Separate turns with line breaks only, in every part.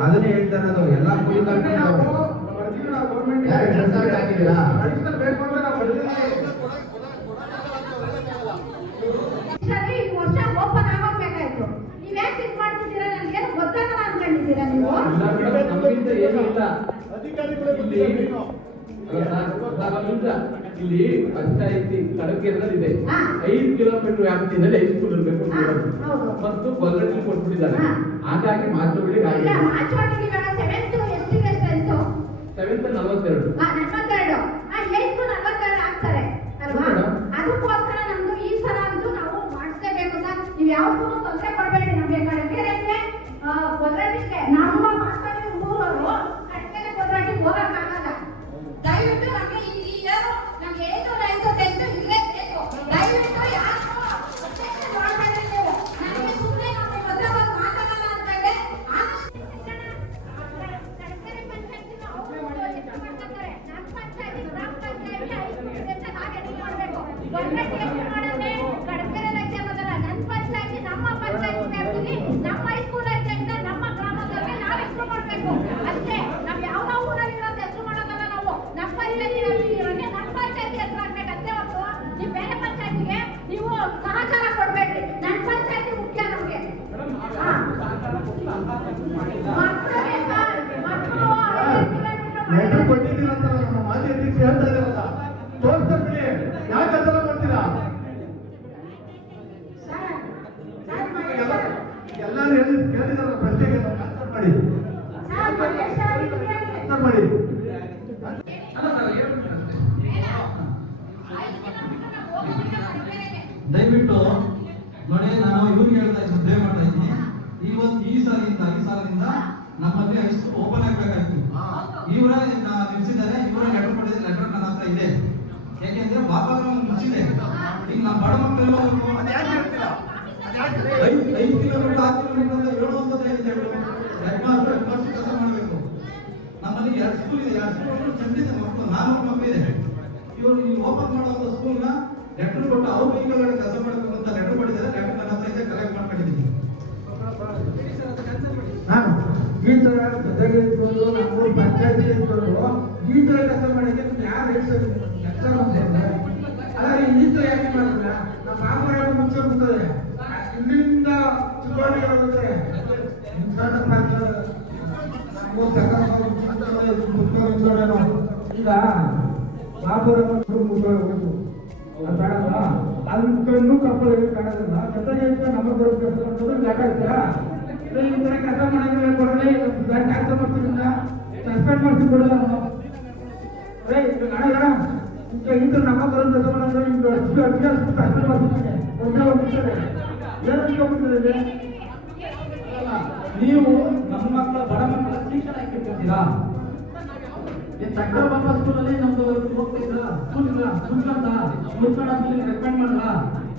ಅದನ್ನೇ ಹೇಳ್ತಾ ಇರೋದು ಎಲ್ಲ
ವರ್ಷ ಓಪನ್ ಆಗೋಗ್ಬೇಕಾಯ್ತು ನೀವ್ ಯಾಕೆ ಇದು ಮಾಡ್ತಿದ್ದೀರಾ ನನ್ಗೆ? ಅನ್ಕೊಂಡಿದ್ದೀರಾ ನೀವು?
ಇಲ್ಲ ಪಂಚಾಯಿತಿ ಕಡಕೆರದಲ್ಲಿ
ಹಾ.
ಐದು ಕಿಲೋಮೀಟರ್ ಹೈಸ್ಕೂಲ್ ಇರಬೇಕು ಅಂತ
ಹಾ,
ಹೇಳೋದು.
ಹೌದು.
ಮತ್ತು ಬಲ್ಲಿ ಕೊಟ್ಬಿಟ್ಟಿದ್ದಾರೆ. ಹಾಗಾಗಿ ಮಾತುಗಳಿಗೆ
ಸೆವೆಂತ್
ನಲವತ್ತೆರಡು.
ಯಾವ ತೊಂದರೆ ಕೊಡಬೇಡಿ ನಮ್ಗೆ ನಮ್ಮ ಮಾಸ್ಟರ್ ಮೂರವರು ಹೋಗಕ್ಕಾಗಲ್ಲ.
Gracias. ಪ್ರಶ್ನೆಗೆ ಆನ್ಸರ್ ಮಾಡಿ. ಆನ್ಸರ್ ಮಾಡಿ.
ದಯವಿಟ್ಟು ನೋಡಿ ನಾನು ಇವ್ರಿಗೆ ಹೇಳ್ತಾ ಇದ್ದೀನಿ ಪ್ಲೇ ಮಾಡ್ತಾ ಇದ್ದೀನಿ. ಇವತ್ತು ಈ ಸಾಲಿಂದ ಈ ಸಾಲಿಂದ ನಮ್ಮಲ್ಲಿ ಹೈಸ್ಕೂಲ್ ಓಪನ್ ಆಗ್ಬೇಕಾಯ್ತು ಇವರ ನಿಲ್ಸಿದ್ದಾರೆ ಇವರ ಲೆಟರ್ ಕೊಟ್ಟಿದ್ದಾರೆ ಲೆಟರ್ ನನ್ನ ಹತ್ರ ಇದೆ. ಯಾಕೆಂದ್ರೆ ವಾತಾವರಣ ಮುಚ್ಚಿದೆ ಈಗ ನಮ್ಮ ಬಡ ಮಕ್ಕಳೆಲ್ಲ ಐದು ಐದು ಕಿಲೋಮೀಟರ್ ಆರು ಕಿಲೋಮೀಟರ್ ಹೇಳುವಂಥದ್ದು ಏನಿದೆ ಹೇಳು ಹೆಡ್ ಮಾಸ್ಟರ್ ಕೆಲಸ ಮಾಡಬೇಕು ನಮ್ಮಲ್ಲಿ ಎರಡು ಸ್ಕೂಲ್ ಇದೆ ಎರಡು ಸ್ಕೂಲ್ ಚೆಂದಿದೆ ಮಕ್ಕಳು ಇವರು ನೀವು ಓಪನ್ ಮಾಡುವಂಥ ಸ್ಕೂಲ್ನ ಲೆಟರ್ ಕೊಟ್ಟು ಅವ್ರ ವೆಹಿಕಲ್ ಕೆಲಸ ಮಾಡಬೇಕು ಅಂತ ಲೆಟರ್ ಮಾಡಿದ್ದಾರೆ ಲೆಟರ್ ನನ್ನ ಹತ್ರ ಕಲೆಕ್ಟ್ ಮಾಡ್ಕೊಂಡಿದ್ದೀನಿ
ನಾನು ಈ ಥರ ಕೆಲಸ ಮಾಡಿದ್ರೆ ಯಾರು ಹೇಳ್ತಾರೆ ಕೆಲಸ ಅಲ್ಲ ಥರ ಯಾಕೆ ಮಾಡಿಲ್ಲ ನಮ್ಮ ಮಾಮೂಲಿ ಮುಂಚೆ ಮುಗ್ತದೆ ಇಲ್ಲಿಂದ ಚುನಾವಣೆ ಹೋಗುತ್ತೆ ಈಗ ಬಾಬುರ ಅದು ಬೇಡವಾ ಅಲ್ಲಿ. ಕಣ್ಣು ಕಪ್ಪಳಿಗೆ ಕಾಣೋದಿಲ್ಲ ಜೊತೆಗೆ ನಮ್ಮ ಬರೋ ಕೆಲಸ ಮಾಡೋದು ಬೇಕಾಗ್ತಾ ಈ ಥರ ಕೆಲಸ ಮಾಡಿದ್ರೆ ಕೊಡಲಿ ಕೆಲಸ ಮಾಡ್ತಿದ್ದ ಸಸ್ಪೆಂಡ್ ಮಾಡ್ತೀನಿ ಕೊಡಲ್ಲ ನಾವು ನಾಳೆ ಬರಂತ ಥರ ನಮ್ಮ ಬರೋ ಕೆಲಸ ಮಾಡಿದ್ರೆ ಈಗ ಅಷ್ಟು ಅಭ್ಯಾಸ ಸಸ್ಪೆಂಡ್ ಮಾಡ್ತೀನಿ ಒಂದೇ ಹೋಗ್ಬಿಡ್ತಾರೆ ಏನು ಅನ್ಕೊಂಡ್ಬಿಟ್ಟಿದೆ
ನೀವು ನಮ್ಮ ಮಕ್ಕಳ ಬಡ ಮಕ್ಕಳ ಶಿಕ್ಷಣ ಇಟ್ಟಿರ್ತೀರಾ ಏನ್ ಸಕ್ಕರ ಬಾಬಾ ಸ್ಕೂಲಲ್ಲಿ ನಮ್ದು ಹೋಗ್ತಿದ್ರ? ಸ್ಕೂಲ್ ಇಲ್ಲ ಮುಚ್ಕೊಂಡ ಮುಚ್ಕೊಂಡ ಇಲ್ಲಿ ರೆಕಮೆಂಡ್ ಮಾಡ್ರ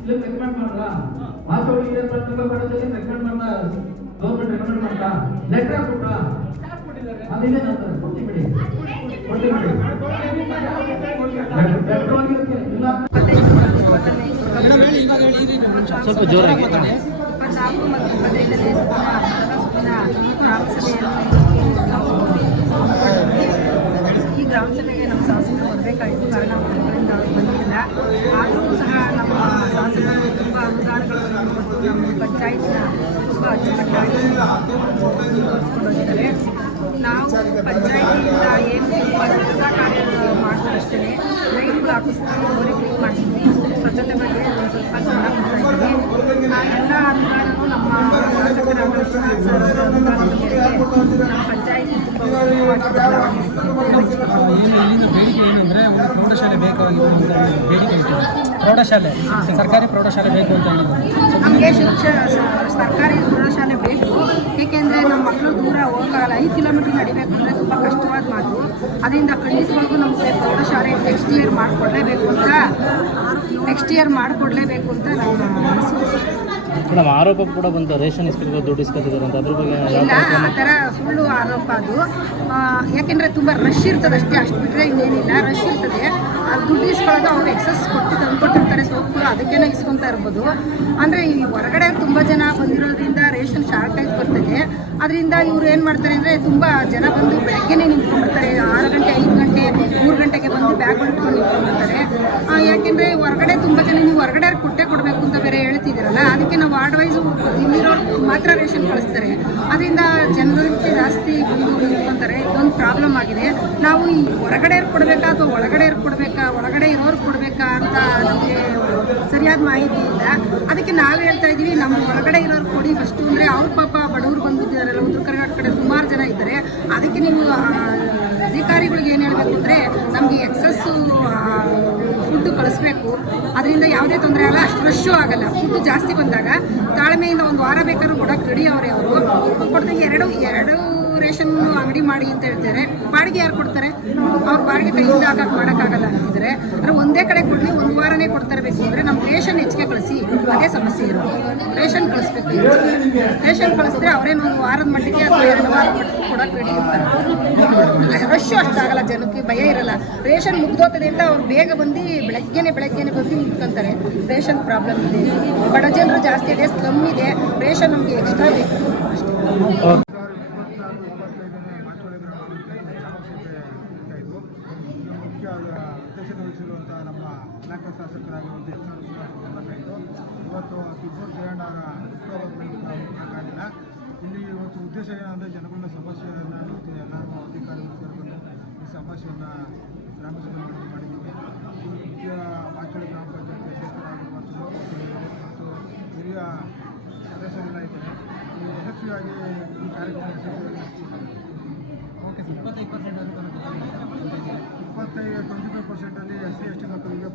ಇಲ್ಲಿ ರೆಕಮೆಂಡ್ ಮಾಡ್ರ ಮಾತೋಡಿ ಪ್ರತಿಭಾ ಪಾಠದಲ್ಲಿ ರೆಕಮೆಂಡ್ ಮಾಡ್ದ? ಗೌರ್ಮೆಂಟ್ ರೆಕಮೆಂಡ್ ಮಾಡ್ದ? ಲೆಟರ್ ಕೊಟ್ರ? ಅದಿದೆ ನಂತರ ಬಿಡಿ. ಕೊಡ್ತೀನಿ ಬಿಡಿ ಲೆಟರ್ ಹೋಗಿರುತ್ತೆ ಇಲ್ಲ
ಸ್ವಲ್ಪ ಜೋರಾಗಿ ಮಾತಾಡಿ
ಇಪ್ಪತ್ನಾಲ್ಕು ಮತ್ತು ಇಪ್ಪತ್ತೈದನೇ ಸುತ್ತಿನ ಗ್ರಾಮ ಸಭೆಯನ್ನು ನಾವು ಈ ಗ್ರಾಮ ಸಭೆಗೆ ನಮ್ಮ ಶಾಸಕರು ಬರಬೇಕಾಯಿತು ಕಾರಣ ಮಕ್ಕಳಿಂದ ಅವರು ಬಂದಿಲ್ಲ ಆದರೂ ಸಹ ನಮ್ಮ ಶಾಸಕರು ತುಂಬ ಅನುದಾನಗಳನ್ನು ಕೊಟ್ಟು ನಮ್ಮ ಪಂಚಾಯತ್ನ ತುಂಬ ಅಚ್ಚುಕಟ್ಟಾಗಿ ತೋರಿಸ್ಕೊಂಡು ಹೋಗಿದ್ದಾರೆ ನಾವು ಪಂಚಾಯತಿಯಿಂದ ಏನು ಎಲ್ಲ ಕಾರ್ಯ ಗೋರಿ ಕ್ಲೀನ್ ಮಾಡ್ತೀವಿ. ಸ್ವಚ್ಛತೆ ಬಗ್ಗೆ ಒಂದು ಎಲ್ಲ ನಮ್ಮ
ಪ್ರೌಢಶಾಲೆ ಬೇಕಾಗಿತ್ತು ಅಂತ ಬೇಡಿಕೆ ಇದೆ ಪ್ರೌಢಶಾಲೆ, ಸರ್ಕಾರಿ ಪ್ರೌಢಶಾಲೆ ಬೇಕು ಅಂತ ಹೇಳಿದ್ರು.
ನಮಗೆ ಶಿಕ್ಷಣ ಸರ್ಕಾರಿ ಪ್ರೌಢಶಾಲೆ ಬೇಕು. ಏಕೆಂದರೆ ನಮ್ಮ ಮಕ್ಕಳು ದೂರ ಹೋಗಲ್ಲ ಐದು ಕಿಲೋಮೀಟರ್ ನಡಿಬೇಕು ಅಂದರೆ ತುಂಬ ಕಷ್ಟವಾದ ಮಾತು. ಅದರಿಂದ ಖಂಡಿತವಾಗೂ ನಮಗೆ ಪ್ರೌಢಶಾಲೆ ನೆಕ್ಸ್ಟ್ ಇಯರ್ ಮಾಡಿಕೊಡ್ಲೇಬೇಕು ಅಂತ ನೆಕ್ಸ್ಟ್ ಇಯರ್ ಮಾಡಿಕೊಡ್ಲೇಬೇಕು ಅಂತ ನಮ್ಮ ಅನಿಸಿಕೆ
ಮೇಡಮ್ ಆರೋಪ ಕೂಡ ಬಂತು. ರೇಷನ್ ಇಸ್ಕೊತಿದ್ದಾರೆ ದುಡ್ಡು ಇಸ್ಕೊತಿದ್ದಾರೆ ಅಂತ. ಅದ್ರ ಬಗ್ಗೆ
ಇಲ್ಲ ಆ ಥರ ಸುಳ್ಳು ಆರೋಪ ಅದು. ಯಾಕೆಂದ್ರೆ ತುಂಬಾ ರಶ್ ಇರ್ತದೆ ಅಷ್ಟೇ ಅಷ್ಟು ಬಿಟ್ಟರೆ ಇನ್ನೇನಿಲ್ಲ. ರಶ್ ಇರ್ತದೆ. ಆ ದುಡ್ಡು ಇಸ್ಕೊಳ್ಳೋದು ಅವ್ರು ಎಕ್ಸಸ್ ಕೊಟ್ಟು ತಂದ್ಕೊಟ್ಟಿರ್ತಾರೆ ಕೊಟ್ಟಿರ್ತಾರೆ ಸೋಪು ಅದಕ್ಕೇನೆ ಇಸ್ಕೊತಾ ಇರ್ಬೋದು. ಅಂದರೆ ಈ ಹೊರಗಡೆ ತುಂಬ ಜನ ಬಂದಿರೋದ್ರಿಂದ ರೇಷನ್ ಶಾರ್ಟೇಜ್ ಬರ್ತದೆ. ಅದರಿಂದ ಇವ್ರು ಏನು ಮಾಡ್ತಾರೆ ಅಂದರೆ ತುಂಬ ಜನ ಬಂದು ಬೆಳಗ್ಗೆನೇ ನಿಂತ್ಕೊಂಡಿರ್ತಾರೆ ಆರು ಗಂಟೆ ಐದು ಗಂಟೆ ಮೂರು ಗಂಟೆಗೆ ಬಂದು ಬ್ಯಾಗ್ ಇಟ್ಕೊಂಡು ನಿಂತ್ಕೊಂಡಿರ್ತಾರೆ ಆ, ಯಾಕೆಂದ್ರೆ ಹೊರಗಡೆ ತುಂಬ ಜನ ನೀವು ಹೊರಗಡೆ ಕೊಟ್ಟೆ ಬೇರೆ ಹೇಳ್ತಿದ್ದೀರಲ್ಲ, ಅದಕ್ಕೆ ನಾವು ವಾರ್ಡ್ ವೈಸು ಇಲ್ಲಿರೋ ಮಾತ್ರ ರೇಷನ್ ಕಳಿಸ್ತಾರೆ. ಅದರಿಂದ ಜನರಿಗೆ ಜಾಸ್ತಿ ನಿಂತ್ಕೊಂತಾರೆ ಇದೊಂದು ಪ್ರಾಬ್ಲಮ್ ಆಗಿದೆ. ನಾವು ಈ ಹೊರಗಡೆ ಕೊಡಬೇಕಾ ಅಥವಾ ಒಳಗಡೆ ಕೊಡಬೇಕಾ, ಒಳಗಡೆ ಇರೋರು ಕೊಡಬೇಕಾ ಅಂತ ನಮಗೆ ಸರಿಯಾದ ಮಾಹಿತಿ ಇಲ್ಲ. ಅದಕ್ಕೆ ನಾವು ಹೇಳ್ತಾ ಇದ್ದೀವಿ ನಮ್ಮ ಹೊರಗಡೆ ಇರೋರು ಕೊಡಿ ಫಸ್ಟು ಅಂದರೆ ಅವ್ರ ಪಾಪ ಬಡವರು ಬಂದ್ಬಿಟ್ಟಿದ್ದಾರಲ್ಲ ಉತ್ತರ ಕರ್ನಾಟಕ ಕಡೆ ಸುಮಾರು ಜನ ಇದ್ದಾರೆ. ಅದಕ್ಕೆ ನೀವು ಅಧಿಕಾರಿಗಳಿಗೆ ಏನು ಹೇಳಬೇಕು ಅಂದರೆ, ನಮಗೆ ಎಕ್ಸಸ್ಸು ಫುಡ್ ಕಳಿಸ್ಬೇಕು. ಅದರಿಂದ ಯಾವುದೇ ತೊಂದರೆ ಅಷ್ಟು ರಶ್ಶು ಆಗಲ್ಲ. ಫುಡ್ ಜಾಸ್ತಿ ಬಂದಾಗ ತಾಳ್ಮೆಯಿಂದ ಒಂದು ವಾರ ಬೇಕಾದ್ರೂ ಕೊಡೋಕೆ ರೆಡಿ ಅವರೇ ಅವರು. ಕೊಡ್ತಾ ಎರಡು ಎರಡು ರೇಷನ್ ಅಂಗಡಿ ಮಾಡಿ ಅಂತ ಹೇಳ್ತಾರೆ. ಬಾಡಿಗೆ ಯಾರು ಕೊಡ್ತಾರೆ? ಅವ್ರು ಬಾಡಿಗೆ ಕೈಯಿಂದ ಹಾಕಕ್ಕೆ ಮಾಡೋಕ್ಕಾಗಲ್ಲ ಅಂತಿದ್ರೆ. ಅಂದರೆ ಒಂದೇ ಕಡೆ ಕೊಡಲಿ ಒಂದು ವಾರನೇ ಕೊಡ್ತಾರೆ ಬೇಕು ಅಂದರೆ ನಮ್ಮ ರೇಷನ್ ಹೆಚ್ಚಿಗೆ ಕಳಿಸಿ, ಅದೇ ಸಮಸ್ಯೆ ಇರೋದು. ರೇಷನ್ ಕಳಿಸ್ಬೇಕು ರೇಷನ್ ಕಳಿಸಿದ್ರೆ ಅವರೇನು ಒಂದು ವಾರದ ಮಟ್ಟಿಗೆ ಅಥವಾ ಎರಡು ವಾರದ ಮಟ್ಟಿಗೆ ಕೊಡೋಕೆ ರೆಡಿ ಇರ್ತಾರೆ. ರಶ್ಶು ಅಷ್ಟಾಗಲ್ಲ ಜನಕ್ಕೆ, ಭಯ ಇರಲ್ಲ. ರೇಷನ್ ಮುಗ್ದೋಗ್ತದೆ ಅಂತ ಅವ್ರು ಬೇಗ ಬಂದು ಬೆಳಗ್ಗೆನೆ ಬೆಳಗ್ಗೆನೆ ಬಂದು ನಿಂತ್ಕೊಂತಾರೆ ರೇಷನ್ ಪ್ರಾಬ್ಲಮ್ ಇದೆ. ಬಡ ಜನರು ಜಾಸ್ತಿ ಇದೆ ಸ್ಲಮ್ ಇದೆ. ರೇಷನ್ ನಮಗೆ ಎಕ್ಸ್ಟ್ರಾ ಬೇಕು. ಅಷ್ಟೇ
ಸಾವಿರದ ಇಪ್ಪತ್ನಾಲ್ಕು ಇಪ್ಪತ್ತೈದನೇ ಮಾಚೋಳಿ ಗ್ರಾಮ ಪಂಚಾಯತ್ ಗ್ರಾಮ ಸಭೆ ನಡೀತಾ ಇದ್ದು ಮುಖ್ಯ ಅಧ್ಯಕ್ಷತೆ ವಹಿಸಿರುವಂಥ ಇಲಾಖಾ ಶಾಸಕರಾಗಿರುವಂಥ ಎಸ್ ಆರ್ ಸುಧಾಕರ್ ಇವತ್ತು ಕಿಬ್ಬೂರು ಜಯಣ್ಣವರ ಹುಟ್ಟುಹಬ್ಬ ದಿನ ಇಲ್ಲಿ ಇವತ್ತು ಉದ್ದೇಶ ಏನಂದರೆ ಜನಗಳ ಸಮಸ್ಯೆಯನ್ನು ಎಲ್ಲರೂ ಅಧಿಕಾರಿಗಳು ಸೇರಿಕೊಂಡು ಈ ಸಮಸ್ಯೆಯನ್ನು ಗ್ರಾಮ ಸಭೆ ಮಾಡಿ- ಮಾಡಿದ್ದೀವಿ ಈ ಮುಖ್ಯ ಮಾಚೋಳಿ ಗ್ರಾಮ ಪಂಚಾಯತ್ ಅಧ್ಯಕ್ಷರಾಗಿರುವ ತುಮಕೂರು ಮತ್ತು ಹಿರಿಯ ಸದಸ್ಯರೆಲ್ಲ ಇದ್ದಾರೆ ಈ ಯಶಸ್ವಿಯಾಗಿ ಈ ಕಾರ್ಯಕ್ರಮ ಯಶಸ್ವಿಯಾಗಿ ನಡೆಸ್ಕೊಡ್ತಾರೆ
ಓಕೆ ಸರ್ ಇಪ್ಪತ್ತೈದು ಪರ್ಸೆಂಟ್
ಇಪ್ಪತ್ತೈದು ಟ್ವೆಂಟಿ ಫೈವ್ ಪರ್ಸೆಂಟಲ್ಲಿ ಎಸ್ ಸಿ ಎಸ್ ಟಿ ಮಕ್ಕಳಿಗೆ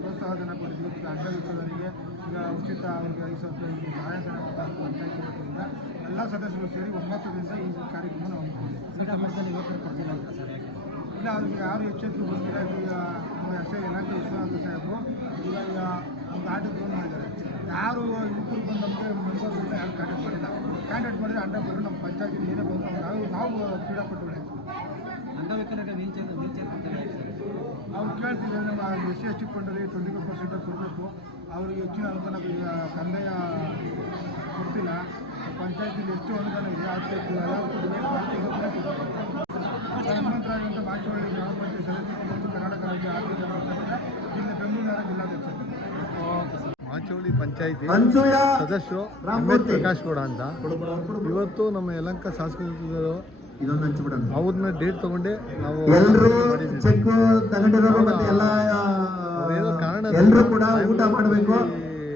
ಕೊಟ್ಟಿದ್ವಿ ಈಗ ಅಂಗವಿಕಲರಿಗೆ ಈಗ ಉಚಿತ ಅವ್ರಿಗೆ ಐದು ಸಾವಿರ ರೂಪಾಯಿ ಸಹಾಯಧನ ಪಂಚಾಯತ್ ವತಿಯಿಂದ ಎಲ್ಲ ಸದಸ್ಯರು ಸೇರಿ ಒಂಬತ್ತರಿಂದ ಈ ಕಾರ್ಯಕ್ರಮ ನಾವು ಹಮ್ಮಿಕೊಂಡಿದ್ದೀವಿ.
ಕೊಡ್ತಿಲ್ಲ ಅಂತ ಸರ್ ಯಾಕೆ?
ಇಲ್ಲ ಅವ್ರಿಗೆ ಯಾರು ಎಚ್ಚೆತ್ತು ಬಂದಿಲ್ಲ. ಈಗ ನಮ್ಮ ಎಸ್ ಐ ಇಲಾಖೆ ವಿಶ್ವನಾಥ ಸಾಹೇಬು ಇವಾಗ ಒಂದು ಆರ್ಡರ್ ಫೋನ್ ಮಾಡಿದ್ದಾರೆ ಯಾರು ಯುವಕರು ಬಂದು ನಮಗೆ ಮೆಂಬರ್ಗಳನ್ನ ಯಾರು ಕಾಂಟ್ಯಾಕ್ಟ್ ಮಾಡಿಲ್ಲ. ಕಾಂಟ್ಯಾಕ್ಟ್ ಮಾಡಿದ್ರೆ ಪರ್ಸೆಂಟ್ ನಮ್ಮ ಪಂಚಾಯತಿ ಏನೇ ಬಂದು ನಾವು ನಾವು ಕ್ರೀಡಾಪಟುಗಳೇ.
ಅಂಗವಿಕಲರಿಗೆ ವೀಲ್ ಚೇರ್ ವೀಲ್ ಚೇರ್
ಅವ್ರು ಕೇಳ್ತಿದ್ದಾರೆ ನಮ್ಮ ಎಸ್ ಸಿ ಎಸ್ ಟಿ ಫಂಡಲ್ಲಿ ಟ್ವೆಂಟಿ ಫೈವ್ ಪರ್ಸೆಂಟ್ ಕೊಡಬೇಕು. ಅವ್ರಿಗೆ ಹೆಚ್ಚಿನ ಅನುದಾನ ಈಗ ಕಂದಾಯ ಕೊಡ್ತಿಲ್ಲ. ಪಂಚಾಯತಿಲಿ ಎಷ್ಟು ಅನುದಾನ ಇದೆ. ಅದಕ್ಕೆ ಶ್ರೀಮಂತರಾಗಿರುವಂಥ ಮಾಚವಳ್ಳಿ ಗ್ರಾಮ ಪಂಚಾಯತ್ ಸದಸ್ಯರು ಮತ್ತು ಕರ್ನಾಟಕ ರಾಜ್ಯ ಆರ್ಥಿಕ ಜಿಲ್ಲೆ ಬೆಂಗಳೂರಿನ ಜಿಲ್ಲಾಧ್ಯಕ್ಷ
ಮಾಚೋಳಿ ಪಂಚಾಯಿತಿ ಸದಸ್ಯರು. ಪ್ರಕಾಶ್ ಗೌಡ ಅಂತ. ಇವತ್ತು ನಮ್ಮ ಯಲಂಕ ಶಾಸಕರು
ಇದೊಂದು ಹಂಚ್ಬಿಡೋಣ
ಅವ್ರನ್ನ ಡೇಟ್ ತಗೊಂಡೆ ನಾವು ಎಲ್ಲರೂ.
ಚೆಕ್ ತಗೊಂಡಿರೋರು ಮತ್ತೆ ಎಲ್ಲ
ಕಾರಣ
ಎಲ್ಲರೂ ಕೂಡ ಊಟ ಮಾಡಬೇಕು.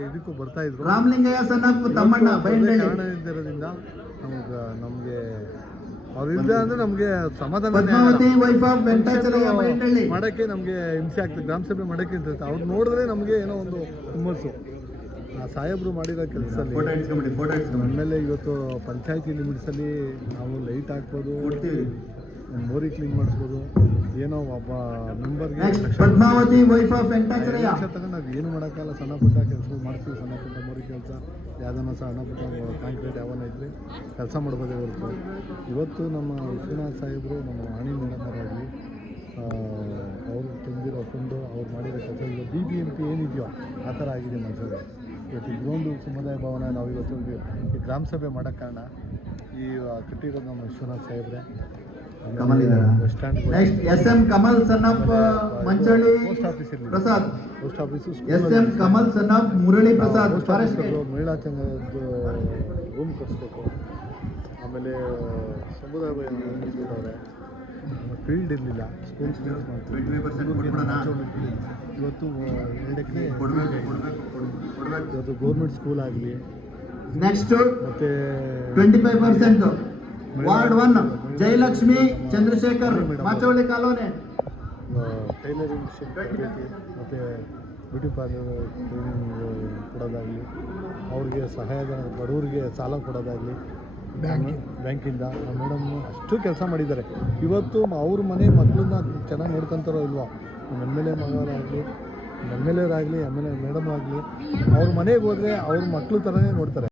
ಇದಕ್ಕೂ ಬರ್ತಾ ಇದ್ರು.
ರಾಮಲಿಂಗಯ್ಯ ಸಣ್ಣ ತಮ್ಮಣ್ಣ ಬೈಂಡಳ್ಳಿ.
ಕಾರಣ ಇದ್ದಿರೋದ್ರಿಂದ ನಮ್ಗೆ ನಮಗೆ ಅವ್ರಿಲ್ಲ ಅಂದ್ರೆ ನಮಗೆ ಸಮಾಧಾನ ಮಾಡಕ್ಕೆ ನಮಗೆ ಹಿಂಸೆ ಆಗ್ತದೆ ಗ್ರಾಮ ಸಭೆ ಮಾಡಕ್ಕೆ ಅಂತ ಅವ್ರು ನೋಡಿದ್ರೆ ನಮಗೆ ಏನೋ ಒಂದು ಹುಮ್ಮಸ್ಸು. ಆ ಸಾಹೇಬರು ಮಾಡಿರೋ
ಇಟ್ಸ್ಕೊಂಬಿಡಿ
ಆಮೇಲೆ ಇವತ್ತು ಪಂಚಾಯತಿ ಲಿಮಿಟ್ಸಲ್ಲಿ ನಾವು ಲೈಟ್ ಹಾಕ್ಬೋದು ಮೋರಿ ಕ್ಲೀನ್ ಮಾಡಿಸ್ಬೋದು. ಏನೋ ಒಬ್ಬ ಮೆಂಬರ್ಗೆ ತಗೊಂಡು ನಾವು ಏನು ಮಾಡೋಕ್ಕಲ್ಲ ಸಣ್ಣ ಪುಟ್ಟ ಕೆಲಸ ಮಾಡ್ತೀವಿ ಸಣ್ಣ ಪುಟ್ಟ ಮೋರಿ ಕೆಲಸ. ಯಾವ್ದನ್ನ ಸಣ್ಣ ಪುಟ್ಟ ಕಾಂಕ್ರೀಟ್ ಯಾವನ್ನ ಇದ್ದರೆ ಕೆಲಸ ಮಾಡ್ಬೋದೇ ಹೊರತು ಇವತ್ತು ನಮ್ಮ ವಿಶ್ವನಾಥ್ ಸಾಹೇಬರು ನಮ್ಮ ಆಣಿ ಮೇಡಮರಾಗಲಿ ಅವ್ರು ಅವರು ತುಂಬಿರೋ ಫಂಡು ಅವ್ರು ಮಾಡಿರೋ ಕೆಲಸ ಈಗ ಬಿ ಬಿ ಎಂ ಪಿ ಏನಿದೆಯೋ ಆ ಥರ ಆಗಿದೆ ಮನುಷ್ಯರು ಇವತ್ತು ಇದೊಂದು ಸಮುದಾಯ ಭವನ ನಾವು ಇವತ್ತು ಈ- ಗ್ರಾಮ ಸಭೆ ಮಾಡೋಕ್ಕೆ ಕಾರಣ ಈ ಕಟ್ಟಿರೋದು ನಮ್ಮ ವಿಶ್ವನಾಥ್ ಸಾಹೇಬ್ರೆ.
Kamal
bus stand
next S M Kamal son of Manchalli
post ಆಫೀಸಲ್ಲಿ
Prasad.
Post office
S M Kamal son of Murali Prasad. Forest
ಮಹಿಳಾ ಸಂಘದ್ದು ರೂಮ್ ಕಟ್ಸ್ಬೇಕು. ಆಮೇಲೆ ಸಮುದಾಯ ಭವನ ಫೀಲ್ಡ್ ಇರಲಿಲ್ಲ.
ಸ್ಪೋರ್ಟ್ಸ್
ಇವತ್ತು
ಎರಡಕ್ಕೆ
ಇವತ್ತು ಗೌರ್ಮೆಂಟ್ ಸ್ಕೂಲ್ ಆಗಲಿ.
ನೆಕ್ಸ್ಟ್
ಮತ್ತೆ
twenty five percent ward one Jayalakshmi Chandrashekar Machavalli colony
tailoring ತರಬೇತಿ ಮತ್ತು ಬ್ಯೂಟಿ ಪಾರ್ಲರ್ ಟ್ರೈನಿಂಗ್ ಕೊಡೋದಾಗಲಿ. ಅವ್ರಿಗೆ ಸಹಾಯಧನ ಬಡವರಿಗೆ ಸಾಲ ಕೊಡೋದಾಗಲಿ. ಬ್ಯಾಂಕ್ ಬ್ಯಾಂಕಿಂದ. ಆ ಮೇಡಮ್ ಅಷ್ಟು ಕೆಲಸ ಮಾಡಿದ್ದಾರೆ. ಇವತ್ತು ಅವ್ರ ಮನೆ ಮಕ್ಕಳನ್ನ ಚೆನ್ನಾಗಿ ನೋಡ್ಕೊಂತಾರೋ ಇಲ್ವೋ? ನಮ್ಮ ಎಂ ಎಲ್ ಎ ಮಗರಾಗಲಿ ಎಂ ಎಲ್ ಎರಾಗಲಿ ಎಂ ಎಲ್ ಎ ಮೇಡಮ್ ಆಗಲಿ ಅವ್ರ ಮನೆಗೆ ಹೋದರೆ ಅವ್ರ ಮಕ್ಕಳು ಥರನೇ ನೋಡ್ತಾರೆ.